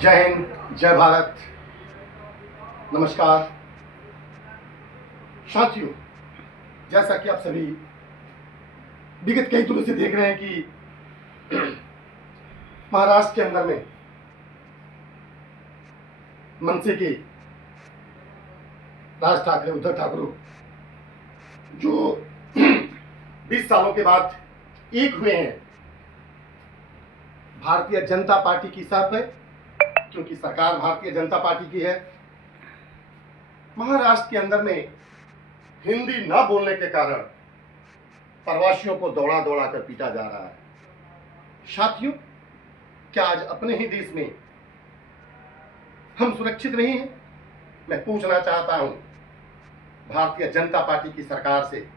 जय हिंद, जय भारत। नमस्कार साथियों, जैसा कि आप सभी विगत कई दिनों से देख रहे हैं कि महाराष्ट्र के अंदर में मनसे के राज ठाकरे, उद्धव ठाकरे जो 20 सालों के बाद एक हुए हैं भारतीय जनता पार्टी की साथ में, क्योंकि सरकार भारतीय जनता पार्टी की है। महाराष्ट्र के अंदर में हिंदी न बोलने के कारण प्रवासियों को दौड़ा दौड़ा कर पीटा जा रहा है। साथियों, क्या आज अपने ही देश में हम सुरक्षित नहीं हैं? मैं पूछना चाहता हूं भारतीय जनता पार्टी की सरकार से,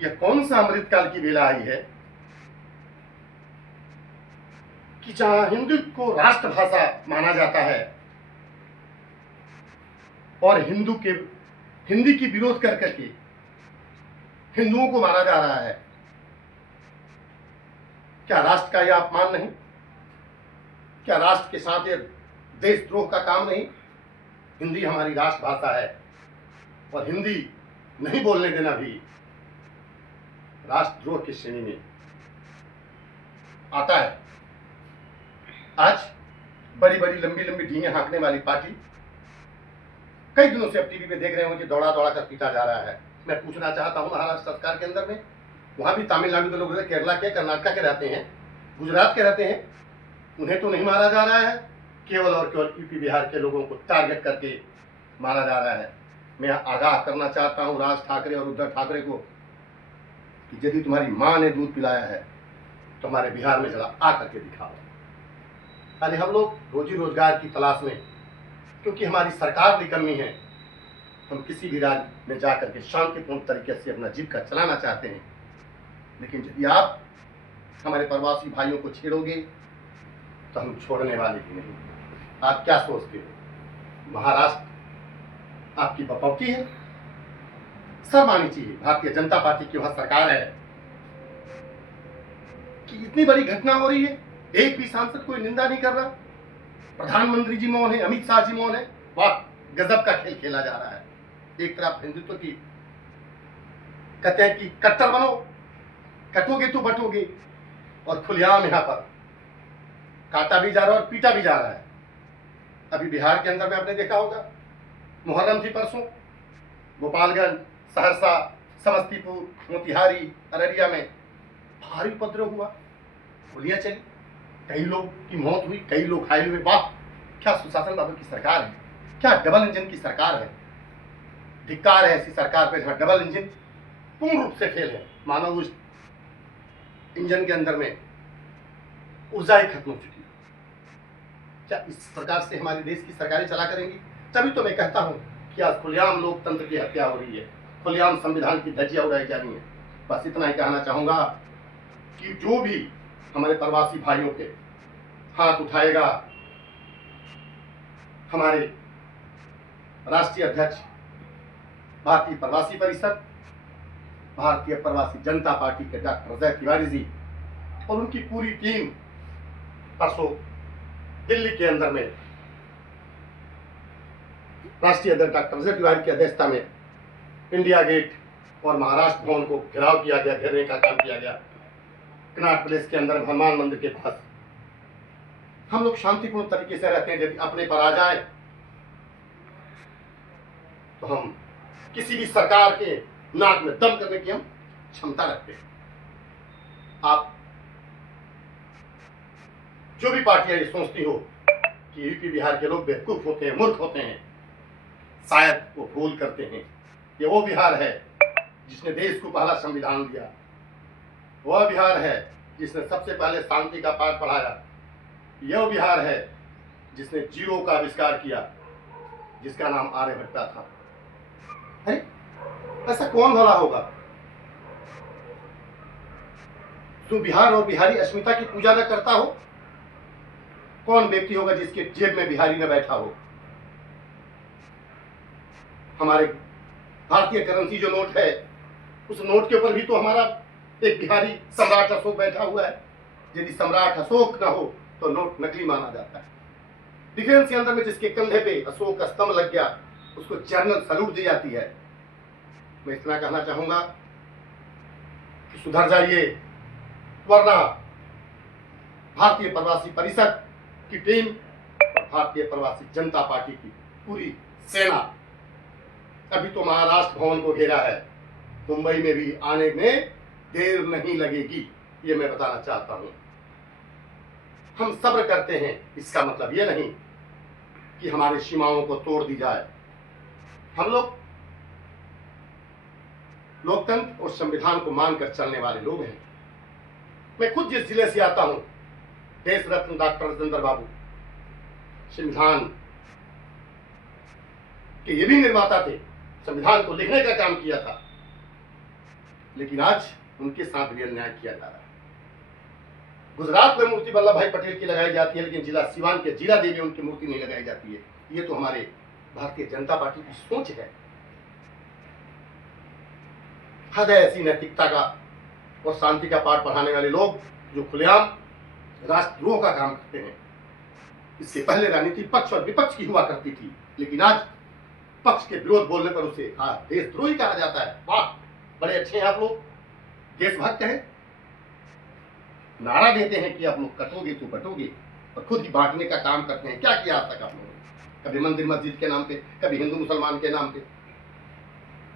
यह कौन सा अमृतकाल की बेला आई है कि जहां हिंदी को राष्ट्रभाषा माना जाता है और हिंदी की विरोध कर करके हिंदुओं को मारा जा रहा है। क्या राष्ट्र का यह अपमान नहीं? क्या राष्ट्र के साथ यह देशद्रोह का काम नहीं? हिंदी हमारी राष्ट्रभाषा है और हिंदी नहीं बोलने देना भी राष्ट्रद्रोह की श्रेणी में आता है। आज बड़ी बड़ी लंबी लंबी डींगे हाँकने वाली पार्टी कई दिनों से अब टीवी पे देख रहे हो कि दौड़ा दौड़ा कर पीटा जा रहा है। मैं पूछना चाहता हूं महाराष्ट्र सरकार के अंदर में, वहां भी तमिलनाडु के लोग, केरला के, कर्नाटक के रहते हैं, गुजरात के रहते हैं, उन्हें तो नहीं मारा जा रहा है, केवल और केवल यूपी बिहार के लोगों को टारगेट करके मारा जा रहा है। मैं आगाह करना चाहता हूं राज ठाकरे और उद्धव ठाकरे को कि यदि तुम्हारी मां ने दूध पिलाया है तो हमारे बिहार में जरा आ करके दिखाओ। अरे हम लोग रोजी रोजगार की तलाश में, क्योंकि हमारी सरकार निकम्मी है, हम किसी भी राज्य में जाकर के शांतिपूर्ण तरीके से अपना जीविका चलाना चाहते हैं। लेकिन यदि आप हमारे प्रवासी भाइयों को छेड़ोगे तो हम छोड़ने वाले भी नहीं। आप क्या सोचते हो? महाराष्ट्र आपकी बपौती है? शर्म आनी चाहिए भारतीय जनता पार्टी की वहां सरकार है कि इतनी बड़ी घटना हो रही है, एक भी सांसद कोई निंदा नहीं कर रहा। प्रधानमंत्री जी मौन है, अमित शाह जी मौन है। वाह, गजब का खेल खेला जा रहा है। एक तरफ हिंदुत्व की कहते हैं कि कट्टर बनो, कटोगे तो बटोगे, और खुलेआम यहां पर काटा भी जा रहा है और पीटा भी जा रहा है। अभी बिहार के अंदर में आपने देखा होगा, मुहर्रम थी परसों, गोपालगंज, सहरसा, समस्तीपुर, मोतिहारी, अररिया में भारी उपद्रव हुआ, गोलियां चली, कई लोग की मौत हुई, कई लोग घायल हुए। वाह, क्या सुशासन बाबू की सरकार है, क्या डबल इंजन की सरकार है। धिक्कार है ऐसी सरकार पे जहां डबल इंजन पूर्ण रूप से फेल है। मानो उस इंजन के अंदर में ऊर्जा ही खत्म हो चुकी है। क्या इस प्रकार से हमारे देश की सरकारें चला करेंगी? तभी तो मैं कहता हूं कि आज खुलेआम लोकतंत्र की हत्या हो रही है, खुलेआम संविधान की धज्जियां उड़ाई जा रही है। बस इतना ही कहना चाहूंगा कि जो भी हमारे प्रवासी भाइयों के हाथ उठाएगा, हमारे राष्ट्रीय अध्यक्ष भारतीय प्रवासी परिषद, भारतीय प्रवासी जनता पार्टी के डॉक्टर अजय तिवारी जी और उनकी पूरी टीम परसों दिल्ली के अंदर में राष्ट्रीय अध्यक्ष डॉक्टर अजय तिवारी की अध्यक्षता में इंडिया गेट और महाराष्ट्र भवन को घेराव किया गया, घेरने का काम किया गया। कनॉट प्लेस के अंदर हनुमान मंदिर के पास हम लोग शांतिपूर्ण तरीके से रहते हैं। यदि अपने पर आ जाए तो हम किसी भी सरकार के नाक में दम करने की हम क्षमता रखते हैं। आप जो भी पार्टियां ये सोचती हो कि यूपी बिहार के लोग बेवकूफ होते हैं, मूर्ख होते हैं, शायद वो भूल करते हैं। ये वो बिहार है जिसने देश को पहला संविधान दिया, वह बिहार है जिसने सबसे पहले शांति का पाठ पढ़ाया, यह बिहार है जिसने जीरो का आविष्कार किया, जिसका नाम आर्यभट्टा था। अरे ऐसा कौन भला होगा जो बिहार और बिहारी अस्मिता की पूजा न करता हो? कौन व्यक्ति होगा जिसके जेब में बिहारी न बैठा हो? हमारे भारतीय करेंसी जो नोट है, उस नोट के ऊपर भी तो हमारा एक बिहारी सम्राट अशोक बैठा हुआ है। यदि सम्राट अशोक न हो तो नोट नकली माना जाता है। डिफेंस के अंदर में जिसके कंधे पे अशोक स्तंभ लग गया उसको जनरल सैल्यूट दी जाती है। मैं इतना कहना चाहूंगा कि सुधर जाइए, वरना भारतीय प्रवासी परिषद की टीम और भारतीय प्रवासी जनता पार्टी की पूरी सेना अभी तो महाराष्ट्र भवन को घेरा है। मुंबई में भी आने में देर नहीं लगेगी, ये मैं बताना चाहता हूं। हम सब्र करते हैं, इसका मतलब ये नहीं कि हमारी सीमाओं को तोड़ दी जाए। हम लोग लोकतंत्र और संविधान को मानकर चलने वाले लोग हैं। मैं खुद जिस जिले से आता हूं, देश रत्न डॉक्टर राजेंद्र बाबू संविधान के ये भी निर्माता थे, संविधान को लिखने का काम किया था, लेकिन आज उनके साथ भी अन्याय किया जा रहा है। गुजरात में मूर्ति वल्लभ भाई पटेल की लगाई जाती है, लेकिन जिला सिवान के जिला देवी उनकी मूर्ति नहीं लगाई जाती है। ये तो हमारे भारतीय जनता पार्टी की सोच है। हद है ऐसी नैतिकता का और शांति का पाठ पढ़ाने वाले लोग जो खुलेआम राष्ट्रद्रोह का काम करते हैं। इससे पहले राजनीति पक्ष और विपक्ष की हुआ करती थी, लेकिन आज पक्ष के विरोध बोलने पर उसे देशद्रोही कहा जाता है। वाह, बड़े अच्छे हैं आप लोग, देशभक्त हैं, नारा देते हैं कि आप लोग कटोगे तो बटोगे, और खुद ही बांटने का काम करते हैं। क्या किया आज तक आप लोगों ने? कभी मंदिर मस्जिद के नाम पे, कभी हिंदू मुसलमान के नाम पे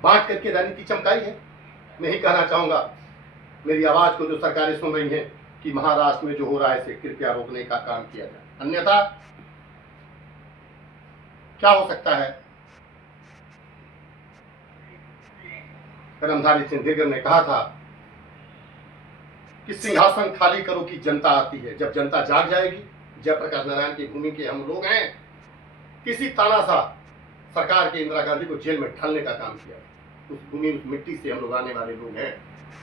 बांट करके राजनीति चमकाई है। मैं ही कहना चाहूंगा, मेरी आवाज को जो सरकारें सुन रही हैं, कि महाराष्ट्र में जो हो रहा है इसे कृपया रोकने का काम किया जाए, अन्यथा क्या हो सकता है। कर्मधारी सिंह दिनकर ने कहा था कि सिंहासन खाली करो कि जनता आती है। जब जनता जाग जाएगी, जयप्रकाश नारायण की भूमि के हम लोग हैं, किसी तानाशाह सरकार के इंदिरा गांधी को जेल में ढालने का काम किया। उस भूमि उस मिट्टी से हम लोग आने वाले लोग हैं।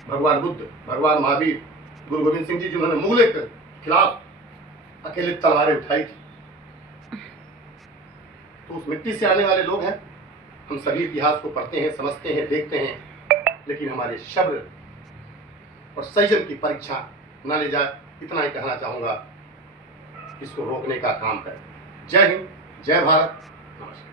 भगवान बुद्ध, भगवान महावीर, गुरु गोविंद सिंह जी जिन्होंने मुगलों के खिलाफ अकेले तलवारें उठाई थी, तो उस मिट्टी से आने वाले लोग हैं। हम सभी इतिहास को पढ़ते हैं, समझते हैं, देखते हैं, लेकिन हमारे शब्द और संयम की परीक्षा न ले जाए, इतना ही कहना चाहूंगा। इसको रोकने का काम करें। जय हिंद, जय भारत, नमस्कार।